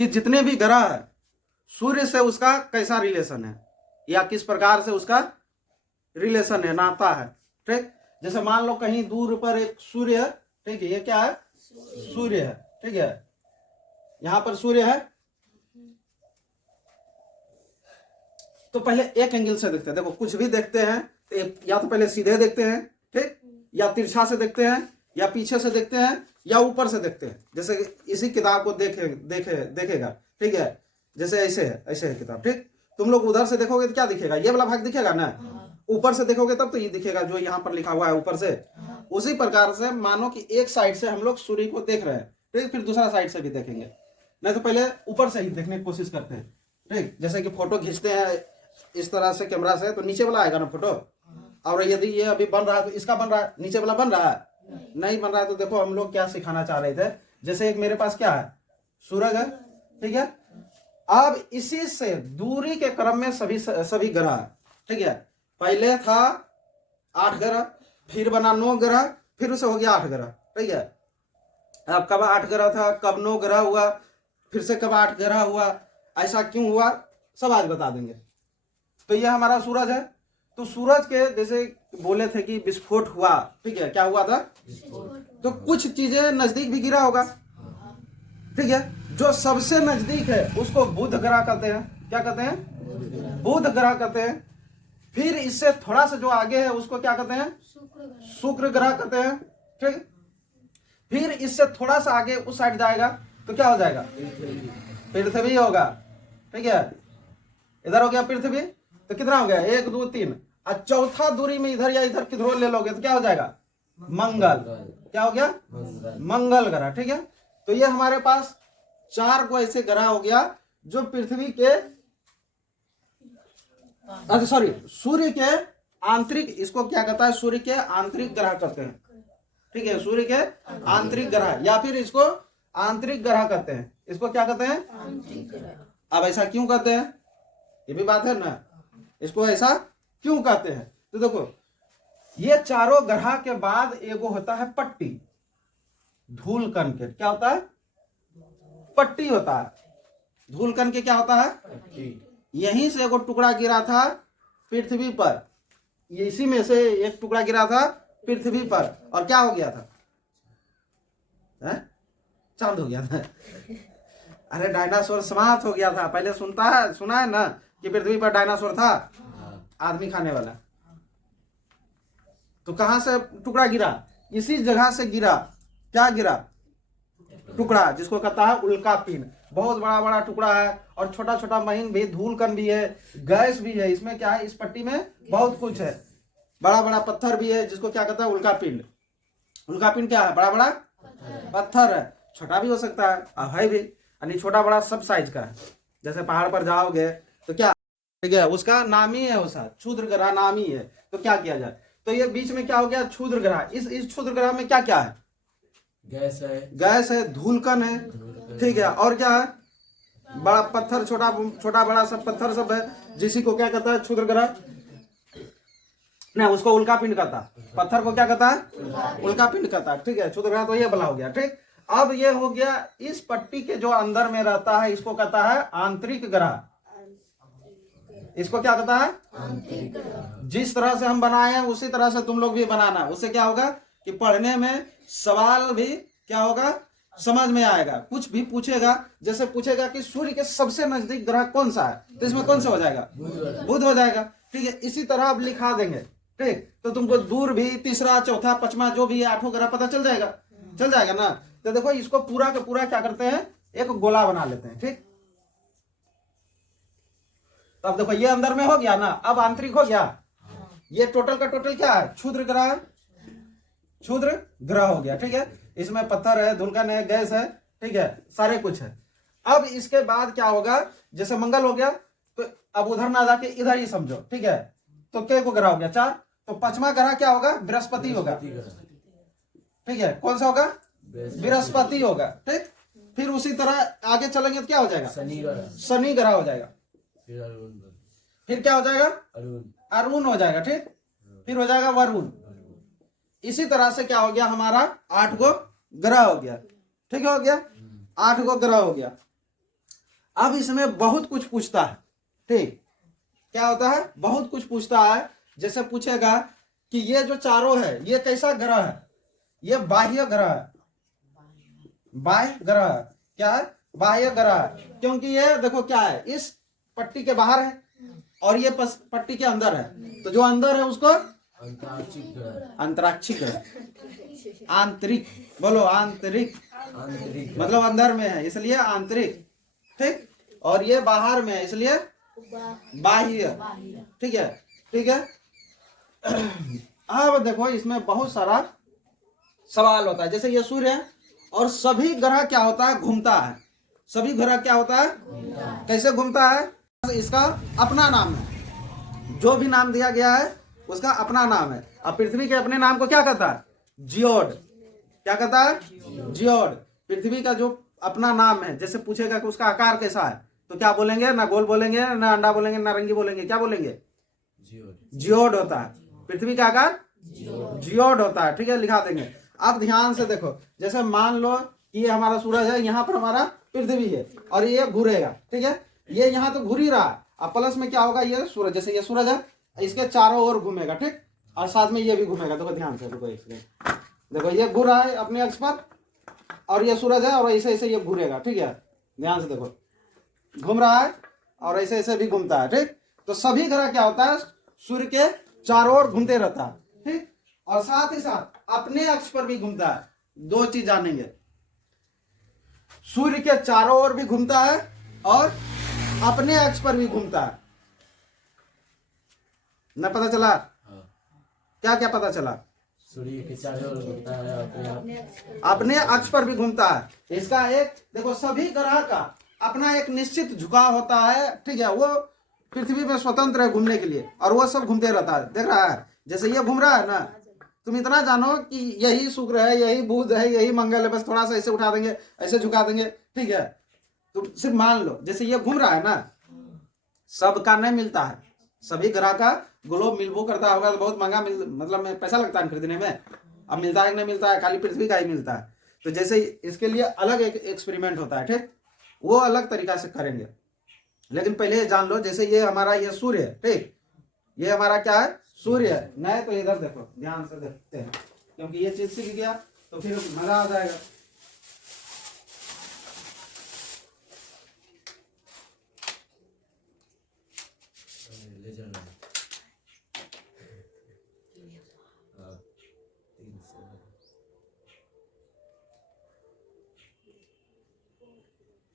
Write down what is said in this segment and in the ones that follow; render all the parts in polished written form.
कि जितने भी ग्रह है सूर्य से उसका कैसा रिलेशन है या किस प्रकार से उसका रिलेशन है, नाता है। ठीक, जैसे मान लो कहीं दूर पर एक सूर्य है, ठीक है, ये क्या है, सूर्य है, ठीक है, यहां पर सूर्य है। तो पहले एक एंगल से देखते हैं, देखो कुछ भी देखते हैं तो या तो पहले सीधे देखते हैं, ठीक, या तिरछा से देखते हैं, या पीछे से देखते हैं, या ऊपर से देखते हैं। जैसे इसी किताब को देखेगा, ठीक है, जैसे ऐसे है किताब, ठीक, तुम लोग उधर से देखोगे तो क्या दिखेगा, ये वाला भाग दिखेगा ना, ऊपर से देखोगे तब तो ये दिखेगा जो यहाँ पर लिखा हुआ है ऊपर से। उसी प्रकार से मानो कि एक साइड से हम लोग सूर्य को देख रहे हैं, ठीक, फिर दूसरा साइड से भी देखेंगे, नहीं तो पहले ऊपर से ही देखने की कोशिश करते हैं। ठीक, जैसे कि फोटो खींचते हैं इस तरह से कैमरा से, तो नीचे वाला आएगा ना फोटो, और यदि ये अभी बन रहा है तो इसका बन रहा है, नीचे वाला बन रहा है, नहीं बन रहा है। तो देखो हम लोग क्या सिखाना चाह रहे थे, जैसे एक मेरे पास क्या है, सूरज है, ठीक है, अब इसी से दूरी के क्रम में सभी ग्रह है, ठीक है, पहले था 8 ग्रह, फिर बना 9 ग्रह, फिर उसे हो गया 8 ग्रह, ठीक है। अब कब 8 ग्रह था, कब 9 ग्रह हुआ, फिर से कब 8 ग्रह हुआ, ऐसा क्यों हुआ, सब आज बता देंगे। तो ये हमारा सूरज है। तो सूरज के जैसे बोले थे कि विस्फोट हुआ, ठीक है, क्या हुआ था, तो कुछ चीजें नजदीक भी गिरा होगा, ठीक है। जो सबसे नजदीक है उसको बुध ग्रह कहते हैं, क्या कहते हैं, बुध ग्रह कहते हैं। फिर इससे थोड़ा सा जो आगे है उसको क्या कहते हैं, शुक्र ग्रह कहते हैं, ठीक। फिर इससे थोड़ा सा आगे उस साइड जाएगा तो क्या हो जाएगा, पृथ्वी होगा, ठीक है, इधर हो गया पृथ्वी, तो कितना हो गया, 1 2 3, और चौथा दूरी में इधर या इधर किधर ले लोगे तो क्या हो जाएगा, मंगल, क्या हो गया, मंगल ग्रह, ठीक है। तो ये हमारे पास 4 को ऐसे ग्रह हो गया जो पृथ्वी के, सॉरी, सूर्य के आंतरिक, इसको क्या कहता है, सूर्य के आंतरिक ग्रह कहते हैं, ठीक है, सूर्य के आंतरिक ग्रह, या फिर इसको आंतरिक ग्रह कहते हैं, इसको क्या कहते हैं। अब ऐसा क्यों कहते हैं, ये भी बात है ना, इसको ऐसा क्यों कहते हैं। तो देखो ये चारों ग्रह के बाद एगो होता है पट्टी, धूल कण के, क्या होता है, पट्टी होता है, धूल कण के क्या होता है, यहीं से एगो टुकड़ा गिरा था पृथ्वी पर, इसी में से एक टुकड़ा गिरा था पृथ्वी पर, और क्या हो गया था, चांद हो गया था। अरे डायनासोर समाप्त हो गया था, पहले सुना है ना कि पृथ्वी पर डायनासोर था, आदमी खाने वाला। तो कहां से टुकड़ा गिरा, इसी जगह से गिरा, क्या गिरा, टुकड़ा, जिसको कहता है उल्का पिंड। बहुत बड़ा बड़ा टुकड़ा है, और छोटा छोटा महीन भी, धूल कण भी है, गैस भी है, इसमें क्या है, इस पट्टी में बहुत कुछ है, बड़ा बड़ा पत्थर भी है, जिसको क्या कहता है, उल्का पिंड। उल्का पिंड क्या है, बड़ा बड़ा पत्थर है, छोटा भी हो सकता है भी, यानी छोटा बड़ा सब साइज का है। जैसे पहाड़ पर जाओगे तो क्या, ठीक है, उसका नाम ही है, उसका क्षुद्र ग्रह नाम ही है। तो क्या किया जाए, तो ये बीच में क्या हो गया, क्षुद्र ग्रह। इस क्षुद्र ग्रह में क्या क्या है, गैस है, धूलकण है, ठीक है, और क्या है, बड़ा पत्थर, छोटा बड़ा सब पत्थर सब है, जिसी को क्या कहता है, क्षुद्र ग्रह, नहीं उसको उल्का पिंड कहता है, पत्थर को क्या कहता है, उल्का पिंड कहता है, ठीक है, क्षुद्र ग्रह तो ये बला हो गया, ठीक। अब ये हो गया इस पट्टी के जो अंदर में रहता है, इसको कहता है आंतरिक ग्रह, इसको क्या कहता है, जिस तरह से हम बनाए हैं उसी तरह से तुम लोग भी बनाना, उससे क्या होगा कि पढ़ने में सवाल भी क्या होगा, समझ में आएगा। कुछ भी पूछेगा, जैसे पूछेगा कि सूर्य के सबसे नजदीक ग्रह कौन सा है, तो इसमें कौन सा हो जाएगा, बुध हो जाएगा, ठीक है। इसी तरह अब लिखा देंगे, ठीक, तो तुमको दूर भी, तीसरा चौथा पांचवा जो भी है, 8 ग्रह पता चल जाएगा ना। तो देखो इसको पूरा का पूरा क्या करते हैं, एक गोला बना लेते हैं, ठीक। तो अब देखो ये अंदर में हो गया ना, अब आंतरिक हो गया, ये टोटल का टोटल क्या है, क्षुद्र ग्रह हो गया, ठीक है। इसमें पत्थर है, धूलकण है, गैस है, ठीक है, सारे कुछ है। अब इसके बाद क्या होगा, जैसे मंगल हो गया, तो अब उधर ना जाके इधर ही समझो, ठीक है। तो क्या को ग्रह हो गया, 4, तो 5वां ग्रह क्या होगा, बृहस्पति होगा, ठीक है। कौन सा होगा, बृहस्पति होगा, ठीक। फिर उसी तरह आगे चलेंगे तो क्या हो जाएगा, शनि ग्रह हो जाएगा, फिर क्या हो जाएगा, अरुण हो जाएगा, ठीक। फिर हो जाएगा वरुण। इसी तरह से क्या हो गया, हमारा 8 गो ग्रह हो गया, ठीक हो गया, 8 गो ग्रह हो गया। अब इसमें बहुत कुछ पूछता है, ठीक, क्या होता है, बहुत कुछ पूछता है। जैसे पूछेगा कि ये जो चारों है ये कैसा ग्रह है, ये बाह्य ग्रह है, बाह्य ग्रह है, क्या है, बाह्य ग्रह है, क्योंकि ये देखो क्या है, इस पट्टी के बाहर है और ये पट्टी के अंदर है, तो जो अंदर है उसको अंतरिक्ष ग्रह, आंतरिक, बोलो आंतरिक, मतलब अंदर में है इसलिए आंतरिक, ठीक, और ये बाहर में है इसलिए बाह्य, ठीक है, ठीक है। अब देखो इसमें बहुत सारा सवाल होता है। जैसे ये सूर्य है और सभी ग्रह क्या होता है, घूमता है, सभी ग्रह क्या होता है, कैसे घूमता है, इसका अपना नाम है, जो भी नाम दिया गया है उसका अपना नाम है। अब पृथ्वी के अपने नाम को क्या कहता है, जियोड, क्या कहता है, जियोड। पृथ्वी का जो अपना नाम है, जैसे पूछेगा कि उसका आकार कैसा है, तो क्या बोलेंगे, ना गोल बोलेंगे, ना अंडा बोलेंगे, नारंगी बोलेंगे, क्या बोलेंगे, जियोड होता है, पृथ्वी का आकार जियोड होता है, ठीक है, लिखा देंगे। अब ध्यान से देखो, जैसे मान लो कि ये हमारा सूरज है, यहाँ पर हमारा पृथ्वी है और ये घूरेगा, ठीक है, ये यहाँ तो घूर ही रहा है। अब प्लस में क्या होगा, ये सूरज, जैसे ये सूरज है इसके चारों ओर घूमेगा, ठीक, और साथ में ये भी घूमेगा। देखो ध्यान से देखो, इसलिए देखो ये घूर रहा है अपने अक्ष पर और ये सूरज है और ऐसे ऐसे ये घूरेगा, ठीक है, ध्यान से देखो, घूम रहा है और ऐसे ऐसे भी घूमता है, ठीक। तो सभी ग्रह क्या होता है, सूर्य के चारों ओर घूमते रहता है, ठीक, और साथ ही साथ अपने अक्ष पर भी घूमता है। दो चीज जानेंगे, सूर्य के चारों ओर भी घूमता है और अपने अक्ष पर भी घूमता है। न पता चला, क्या क्या पता चला, सूर्य के चारों ओर घूमता है, अपने अक्ष पर भी घूमता है। इसका एक देखो, सभी ग्रह का अपना एक निश्चित झुकाव होता है, ठीक है, वो पृथ्वी में स्वतंत्र है घूमने के लिए और वो सब घूमते रहता है। देख रहा है, जैसे ये घूम रहा है ना, तुम इतना जानो कि यही शुक्र है, यही बुध है, यही मंगल है, बस थोड़ा सा ऐसे उठा देंगे, ऐसे झुका देंगे, ठीक है। तो सिर्फ मान लो जैसे ये घूम रहा है ना, सबका नहीं मिलता है, सभी ग्रह का ग्लोब मिलबो करता होगा तो बहुत महंगा मतलब में पैसा लगता है खरीदने में। अब मिलता है कि नहीं मिलता है, खाली पृथ्वी का ही मिलता है। तो जैसे इसके लिए अलग एक एक्सपेरिमेंट होता है, ठीक, वो अलग तरीका से करेंगे। लेकिन पहले ये जान लो, जैसे ये हमारा ये सूर्य है, ठीक, ये हमारा क्या है, सूर्य है। नहीं तो इधर देखो, ध्यान से देखते हैं, क्योंकि ये चीज सीख गया तो फिर मजा आ जाएगा।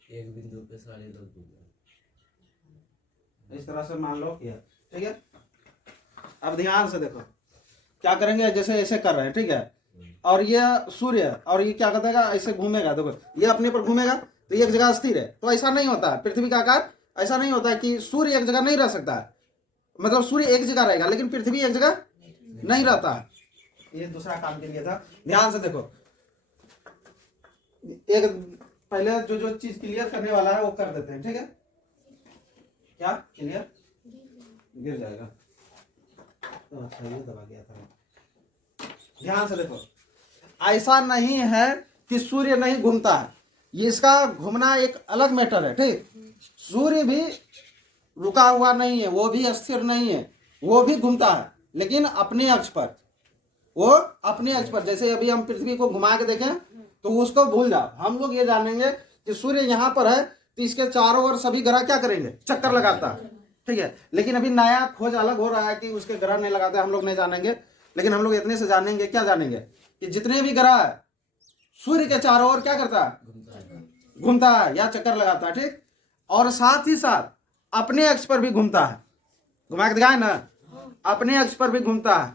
एक बिंदु पे सारे लोग घूम रहे हैं। इस तरह से मान लो किया, ठीक है। अब ध्यान से देखो क्या करेंगे, जैसे ऐसे कर रहे हैं, ठीक है, और ये सूर्य और ये क्या करता है, ऐसे घूमेगा, देखो ये अपने पर घूमेगा तो ये एक जगह स्थिर है। तो ऐसा नहीं होता है, पृथ्वी का आकार ऐसा नहीं होता है कि सूर्य एक जगह नहीं रह सकता है, मतलब सूर्य एक जगह रहेगा लेकिन पृथ्वी एक जगह नहीं रहता है। ये दूसरा काम के लिए था। ध्यान से देखो, एक पहले जो चीज क्लियर करने वाला है वो कर देते हैं, ठीक है। क्या क्लियर, गिर जाएगा तो अच्छा, ये दबा गया था। ध्यान से देखो, ऐसा नहीं है कि सूर्य नहीं घूमता है, ये इसका घूमना एक अलग मैटर है, ठीक। सूर्य भी रुका हुआ नहीं है, वो भी स्थिर नहीं है, वो भी घूमता है लेकिन अपने अक्ष पर, वो अपने अक्ष पर। जैसे अभी हम पृथ्वी को घुमा के देखें तो उसको भूल जाओ, हम लोग ये जानेंगे कि सूर्य यहाँ पर है तो इसके चारों ओर सभी ग्रह क्या करेंगे, चक्कर लगाता है, ठीक है। लेकिन अभी नया खोज अलग हो रहा है कि उसके ग्रह नहीं लगाते, हम लोग नहीं जानेंगे। लेकिन हम लोग इतने से जानेंगे, क्या जानेंगे, कि जितने भी ग्रह है सूर्य के चारों ओर क्या करता है, घूमता है या चक्कर लगाता है, ठीक। और साथ ही साथ अपने अक्ष पर भी घूमता है, घुमा के दिखाए ना, अपने अक्ष पर भी घूमता है।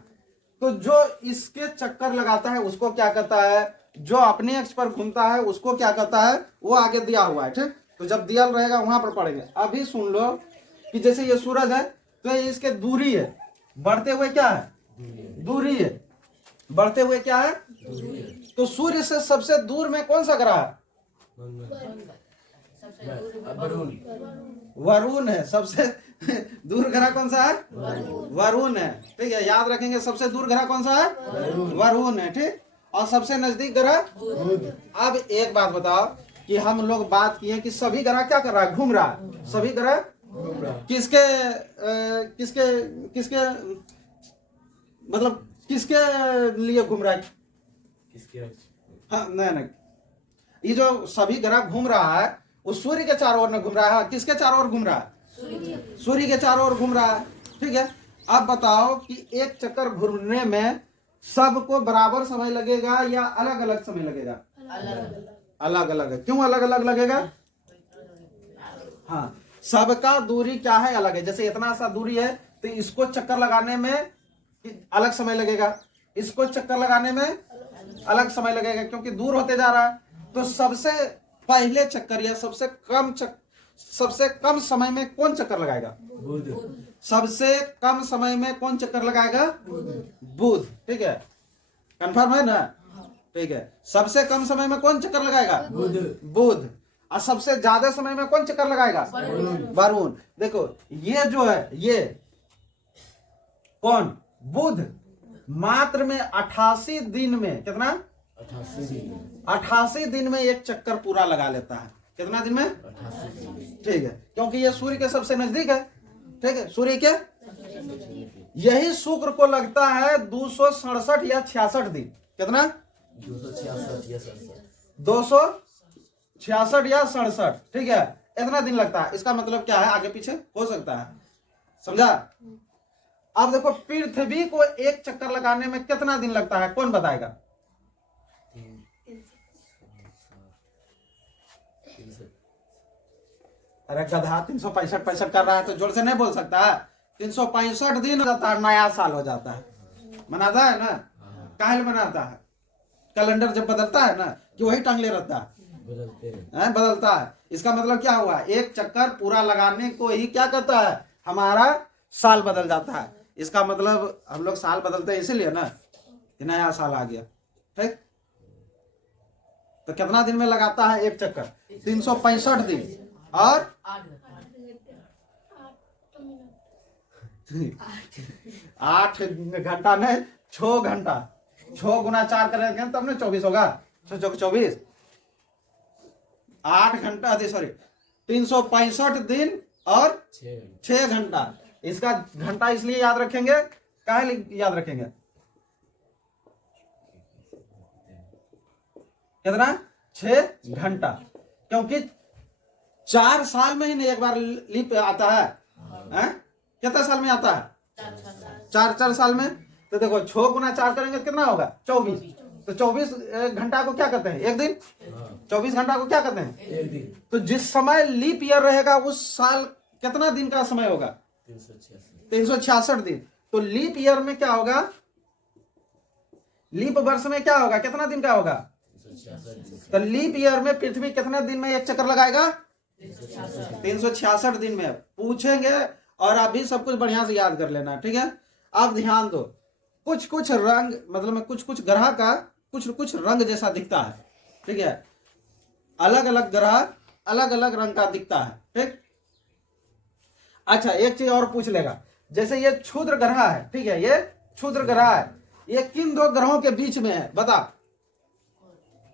तो जो इसके चक्कर लगाता है उसको क्या कहता है, जो अपने अक्ष पर घूमता है उसको क्या कहता है, वो आगे दिया हुआ है, ठीक। तो जब दिया रहेगा वहां पर पढ़ेंगे। अभी सुन लो कि जैसे ये सूरज है तो ये इसके दूरी है, बढ़ते हुए क्या है, दूरी है, बढ़ते हुए क्या है, तो सूर्य से सबसे दूर में कौन सा ग्रह है, वरुण है। सबसे दूर ग्रह कौन सा है, वरुण है, ठीक है। याद रखेंगे, सबसे दूर ग्रह कौन सा है, वरुण है, ठीक। और सबसे नजदीक ग्रह। अब एक बात बताओ कि हम लोग बात किए कि सभी ग्रह क्या कर रहा है, घूम रहा है। सभी ग्रह किसके किसके किसके मतलब किसके लिए घूम रहा है? किसके हाँ नहीं नहीं, ये जो सभी ग्रह घूम रहा है वो सूर्य के चारों ओर में घूम रहा है। किसके चारों ओर घूम रहा है? सूर्य के चारों ओर घूम रहा है। ठीक है, अब बताओ कि एक चक्कर घूमने में सबको बराबर समय लगेगा या अलग अलग समय लगेगा? अलग अलग है। क्यों अलग अलग लगेगा? हाँ, सबका दूरी क्या है, अलग है। जैसे इतना सा दूरी है तो इसको चक्कर लगाने में अलग समय लगेगा, इसको चक्कर लगाने में अलग समय लगेगा, क्योंकि दूर होते जा रहा है। तो सबसे पहले चक्कर या सबसे कम समय में कौन चक्कर लगाएगा? सबसे कम समय में कौन चक्कर लगाएगा? बुध। ठीक है, कंफर्म है ना? ठीक है, सबसे कम समय में कौन चक्कर लगाएगा? बुध। और सबसे ज्यादा समय में कौन चक्कर लगाएगा? वरुण। देखो ये जो है, ये कौन? बुध मात्र में 88 दिन में, कितना? 88 दिन में एक चक्कर पूरा लगा लेता है। कितना दिन में? 88। ठीक है, क्योंकि ये सूर्य के सबसे नजदीक है। ठीक है, सूर्य के, यही शुक्र को लगता है 267 या 66 दिन। कितना? 266 या 67। ठीक है, इतना दिन लगता है। इसका मतलब क्या है, आगे पीछे हो सकता है। समझा? अब देखो पृथ्वी को एक चक्कर लगाने में कितना दिन लगता है, कौन बताएगा? अरे गधा 365 कर रहा है तो जोर से नहीं बोल सकता है। 365 दिन हो जाता है, नया साल हो जाता है। मनाता है ना? काहे मनाता है? कैलेंडर जब बदलता है ना कि वही टांगले रहता है, बदलता है। इसका मतलब क्या हुआ, एक चक्कर पूरा लगाने को ही क्या कहता है, हमारा साल बदल जाता है। इसका मतलब हम लोग साल बदलते हैं इसीलिए ना, नया साल आ गया। ठीक, तो कितना दिन में लगाता है एक चक्कर? 365 दिन और 8 घंटा नहीं, 6 घंटा। 6 गुना 4 करेंगे तब ना 24 होगा। 24 8 घंटा, सॉरी 365 दिन और 6 घंटा। इसका घंटा इसलिए याद रखेंगे, काहे याद रखेंगे? कितना? 6 घंटा। क्योंकि 4 साल में ही नहीं एक बार लीप आता है। कितना साल में आता है? 4 साल में। तो देखो 6 गुना 4 करेंगे तो कितना होगा? 24। तो 24 घंटा को क्या कहते हैं? एक दिन। 24 घंटा को क्या कहते हैं? एक दिन। तो जिस समय लीप ईयर रहेगा उस साल कितना दिन का समय होगा? 366 दिन। तो लीप ईयर में क्या होगा? लीप वर्ष में क्या होगा? कितना दिन का होगा? तो लीप ईयर में पृथ्वी कितने दिन में एक चक्कर लगाएगा? 366 दिन में। पूछेंगे और अभी सब कुछ बढ़िया से याद कर लेना। ठीक है, अब ध्यान दो। कुछ कुछ रंग, मतलब में कुछ कुछ ग्रह का कुछ कुछ रंग जैसा दिखता है। ठीक है, अलग अलग ग्रह अलग अलग रंग का दिखता है। ठीक, अच्छा एक चीज और पूछ लेगा, जैसे ये क्षुद्र ग्रह है। ठीक है, ये क्षुद्र ग्रह है, ये किन 2 ग्रहों के बीच में है? बता।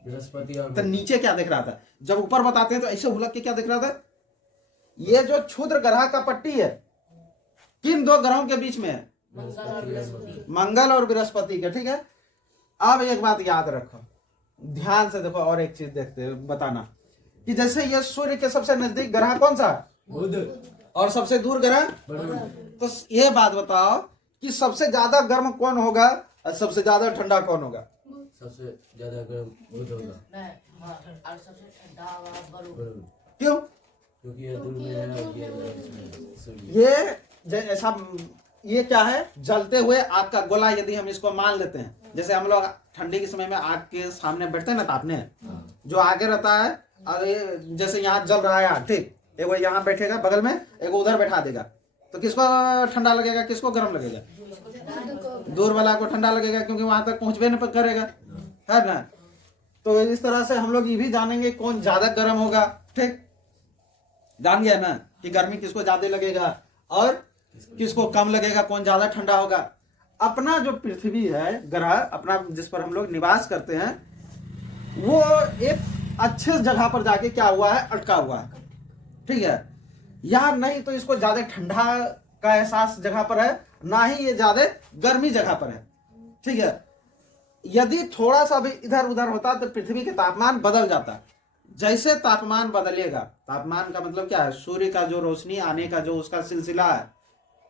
बृहस्पति और तो नीचे क्या दिख रहा था? जब ऊपर बताते हैं तो ऐसे हुलक के क्या दिख रहा था? ये जो क्षुद्र ग्रह का पट्टी है किन 2 ग्रहों के बीच में है? मंगल और बृहस्पति के। ठीक है, अब एक बात याद रखो, ध्यान से देखो, और एक चीज देखते बताना कि जैसे ये सूर्य के सबसे नजदीक ग्रह कौन सा है? बुध। और सबसे दूर ग्रह? तो ये बात बताओ कि सबसे ज्यादा गर्म कौन होगा और सबसे ज्यादा ठंडा कौन होगा? सबसे ज्यादा गर्म बुध होगा। और सबसे ठंडा वरुण। क्यों? क्योंकि ये दूर में है और ये ऐसा, ये क्या है? जलते हुए आग का गोला। यदि हम इसको मान लेते हैं, जैसे हम लोग ठंडी के समय में आग के सामने बैठते हैं ना तापने, जो आगे रहता है और ये जैसे यहाँ जल रहा है आग, ठीक, एक वो यहाँ बैठेगा बगल में, एक उधर बैठा देगा, तो किसको ठंडा लगेगा, किसको गर्म लगेगा? दूर वाला को ठंडा लगेगा, क्योंकि वहां तक पहुंचबे नहीं करेगा, है ना? तो इस तरह से हम लोग ये भी जानेंगे कौन ज्यादा गर्म होगा। ठीक, जान गया ना कि गर्मी किसको ज्यादा लगेगा और किसको कम लगेगा, कौन ज्यादा ठंडा होगा। अपना जो पृथ्वी है, ग्रह अपना जिस पर हम लोग निवास करते हैं, वो एक अच्छे जगह पर जाके क्या हुआ है, अटका हुआ है, ठीक है। या नहीं तो इसको ज्यादा ठंडा का एहसास जगह पर है, ना ही ये ज्यादा गर्मी जगह पर है, ठीक है। यदि थोड़ा सा भी इधर उधर होता तो पृथ्वी के तापमान बदल जाता। जैसे तापमान बदलेगा, तापमान का मतलब क्या है, सूर्य का जो रोशनी आने का जो उसका सिलसिला है,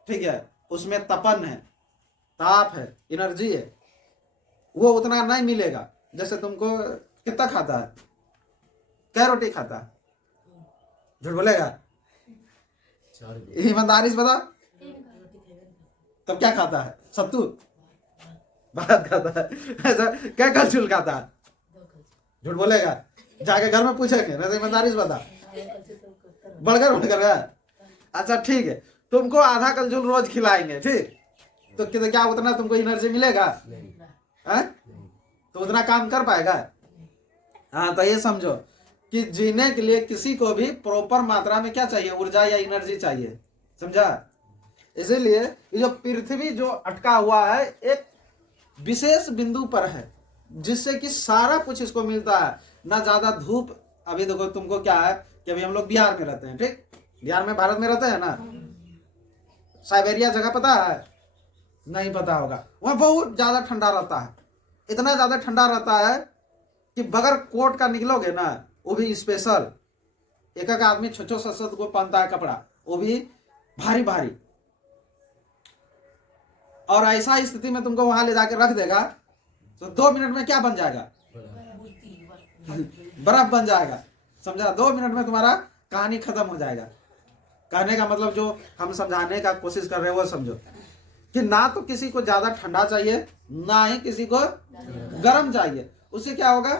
ठीक है, उसमें तपन है, ताप है, एनर्जी है, वो उतना नहीं मिलेगा। जैसे तुमको कितना खाता है, क्या रोटी खाता है, झूठ बोलेगा, 4 ईमानदारी से बता, तब क्या खाता है, सत्तू भात खाता है, ऐसा क्या कलछुल खाता है, झूठ बोलेगा, जाके घर में पूछेंगे, नहीं तो ईमानदारी से बता, बढ़कर है। अच्छा ठीक है, तुमको आधा कलछुल रोज खिलाएंगे, ठीक, तो क्या उतना तुमको एनर्जी मिलेगा, है? तो उतना काम कर पाएगा। हाँ, तो ये समझो कि जीने के लिए किसी को भी प्रॉपर मात्रा में क्या चाहिए, ऊर्जा या एनर्जी चाहिए, समझा। इसीलिए ये जो पृथ्वी जो अटका हुआ है एक विशेष बिंदु पर है, जिससे कि सारा कुछ इसको मिलता है। ना ज्यादा धूप, अभी देखो तुमको क्या है कि अभी हम लोग बिहार में रहते हैं, ठीक, बिहार में, भारत में रहते हैं ना, साइबेरिया जगह पता है, नहीं पता होगा, वहां बहुत ज्यादा ठंडा रहता है, इतना ज्यादा ठंडा रहता है कि बगैर कोट का निकलोगे ना, वो भी स्पेशल, एक एक आदमी 6-6 को पहनता है कपड़ा, वो भी भारी भारी, और ऐसा स्थिति में तुमको वहां ले जाकर रख देगा तो 2 मिनट में क्या बन जाएगा, बर्फ बन जाएगा, समझा। 2 मिनट में तुम्हारा कहानी खत्म हो जाएगा। कहने का मतलब जो हम समझाने का कोशिश कर रहे हैं वो समझो कि ना तो किसी को ज्यादा ठंडा चाहिए, ना ही किसी को गर्म चाहिए। उससे क्या होगा,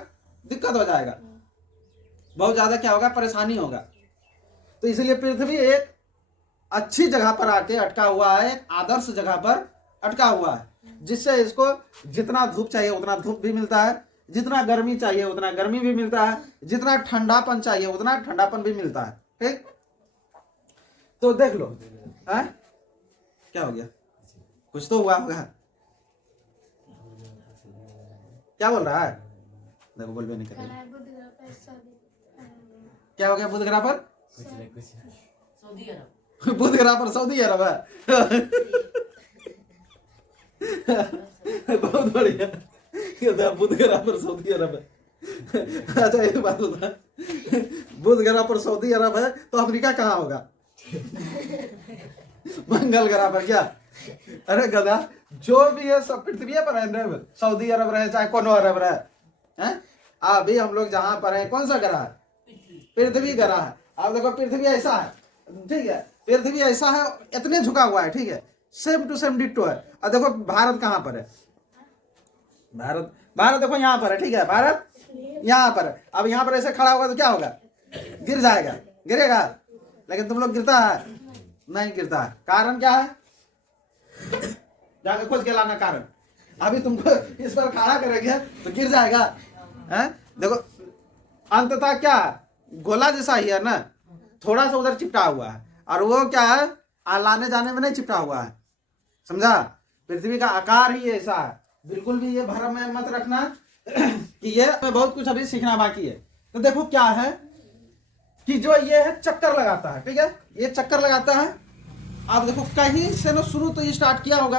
दिक्कत हो जाएगा, बहुत ज्यादा क्या होगा, परेशानी होगा। तो इसलिए पृथ्वी एक अच्छी जगह पर आके अटका हुआ है, एक आदर्श जगह पर अटका हुआ है, जिससे इसको जितना धूप चाहिए उतना धूप भी मिलता है, जितना गर्मी चाहिए उतना गर्मी भी मिलता है, जितना ठंडापन चाहिए उतना ठंडापन भी मिलता है, ठीक। तो देख लो, है क्या हो गया, कुछ तो हुआ होगा, क्या बोल रहा है, देखो बोल भी नहीं करेगा, क्या हो गया, बुध ग्रह पर, सऊदी अरब, बुध ग्रह पर सऊदी अरब है। बहुत बढ़िया, बुध ग्रह पर सऊदी अरब है। अच्छा एक बात होता है, बुध ग्रह पर सऊदी अरब है तो अफ्रीका कहाँ होगा, मंगल ग्रह पर क्या, अरे गधा, जो भी है सब पृथ्वी पर है, सऊदी अरब रहे चाहे कौन अरब रहे, हैं। अभी हम लोग जहां पर है कौन सा ग्रह है, पृथ्वी ग्रह है। अब देखो पृथ्वी ऐसा है, ठीक है, पृथ्वी ऐसा है, इतने झुका हुआ है, ठीक है, सेम टू सेम डिट्टो है। और देखो भारत कहाँ पर है, भारत देखो यहाँ पर है, ठीक है, भारत यहाँ पर है। अब यहाँ पर ऐसे खड़ा होगा तो क्या होगा, गिर जाएगा, गिरेगा, लेकिन तुम लोग गिरता है, नहीं गिरता है। कारण क्या है, जाके खोज के लाना कारण। अभी तुमको इस पर खड़ा करेंगे तो गिर जाएगा, है? देखो अंततः क्या, गोला जैसा ही है ना, थोड़ा सा उधर चिपटा हुआ है, और वो क्या है, लाने जाने में नहीं चिपटा हुआ है, समझा। पृथ्वी का आकार ही ऐसा है, बिल्कुल भी ये भ्रम में मत रखना कि ये बहुत कुछ अभी सीखना बाकी है। तो देखो क्या है कि जो ये है चक्कर लगाता है, ठीक है, ये चक्कर लगाता है। आप देखो कहीं से ना शुरू तो ये स्टार्ट किया होगा,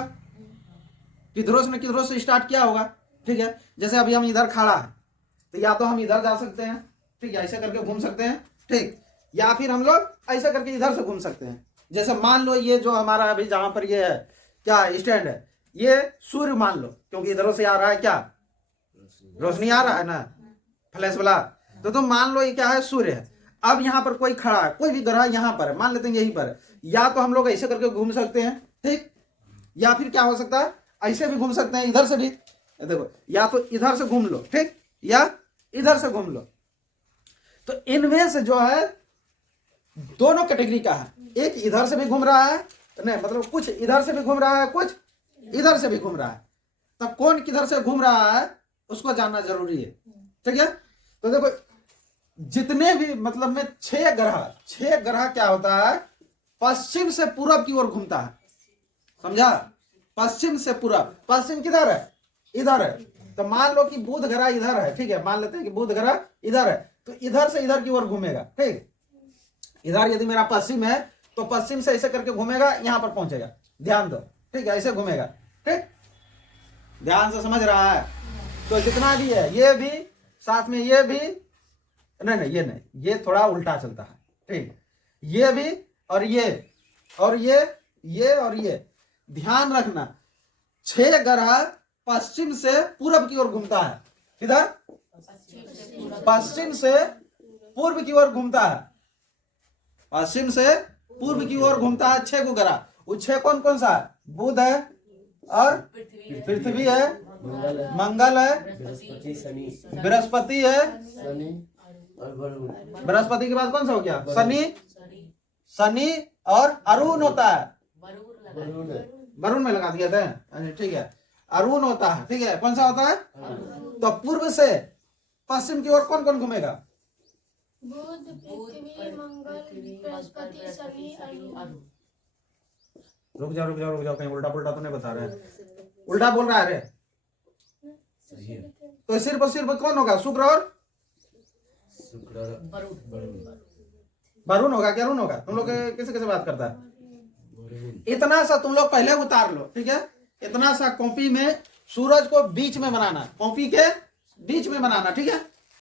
किधरों से स्टार्ट किया होगा, ठीक है। जैसे अभी हम इधर खड़ा है तो या तो हम इधर जा सकते हैं, ठीक है, ऐसे करके घूम सकते हैं, ठीक, या फिर हम लोग ऐसे करके इधर से घूम सकते हैं। जैसे मान लो ये जो हमारा अभी जहां पर ये है क्या स्टैंड है, ये सूर्य मान लो, क्योंकि इधरों से आ रहा है क्या, रोशनी आ रहा है ना, फ्लैश वाला, तो तुम मान लो ये क्या है, सूर्य है। अब यहाँ पर कोई खड़ा है, कोई भी ग्रह यहाँ पर है, मान लेते हैं यहीं पर है, या तो हम लोग ऐसे करके घूम सकते हैं, ठीक, या फिर क्या हो सकता है, ऐसे भी घूम सकते हैं, इधर से भी, देखो, या तो इधर से घूम लो, ठीक, या इधर से घूम लो। तो इनमें से जो है दोनों कैटेगरी का है, एक इधर से भी घूम रहा है, नहीं मतलब कुछ इधर से भी घूम रहा है, कुछ इधर से भी घूम रहा है। तब कौन किधर से घूम रहा है उसको जानना जरूरी है, ठीक है। तो देखो जितने भी मतलब में 6 ग्रह क्या होता है, पश्चिम से पूरब की ओर घूमता है, समझा, पश्चिम से पूरब। पश्चिम किधर है, इधर है। तो मान लो कि बुध ग्रह इधर है, ठीक है, मान लेते हैं कि बुध ग्रह इधर है, तो इधर से इधर की ओर घूमेगा, ठीक। इधर यदि मेरा पश्चिम है तो पश्चिम से ऐसे करके घूमेगा, यहां पर पहुंचेगा, ध्यान दो, ठीक है, ऐसे घूमेगा, ठीक, ध्यान से समझ रहा है। तो जितना भी है ये भी साथ में ये भी, नहीं ये नहीं, ये थोड़ा उल्टा चलता है, ठीक, ये भी और ये और ये और ये, ध्यान रखना 6 ग्रह पश्चिम से पूर्व की ओर घूमता है, किधर, पश्चिम से पूर्व की ओर घूमता है, पश्चिम से पूर्व की ओर घूमता है 6 ग्रह। वो 6 कौन कौन सा है, बुध है और पृथ्वी है, मंगल है, बृहस्पति, शनि, बृहस्पति है, शनि और वरुण। बृहस्पति के बाद कौन सा हो गया, शनि और अरुण होता है, वरुण है। वरुण में लगा दिया था, ठीक है, अरुण होता है, ठीक है, कौन सा होता है। तो पूर्व से पश्चिम की ओर कौन कौन घूमेगा, बुध, पृथ्वी, मंगल, बृहस्पति, शनि, अरुण। रुक जाओ कहीं उल्टा पुल्टा तो नहीं बता रहे हैं, उल्टा बोल रहा है रे। सही है। तो सिर्फ कौन होगा, शुक्र और शुक्र और वरुण। वरुण होगा क्या, अरुण होगा, तुम लोग किसे किसे बात करता है। वरुण। इतना सा तुम लोग पहले उतार लो, ठीक है, इतना सा कॉपी में सूरज को बीच में बनाना, कॉपी के बीच में बनाना, ठीक है।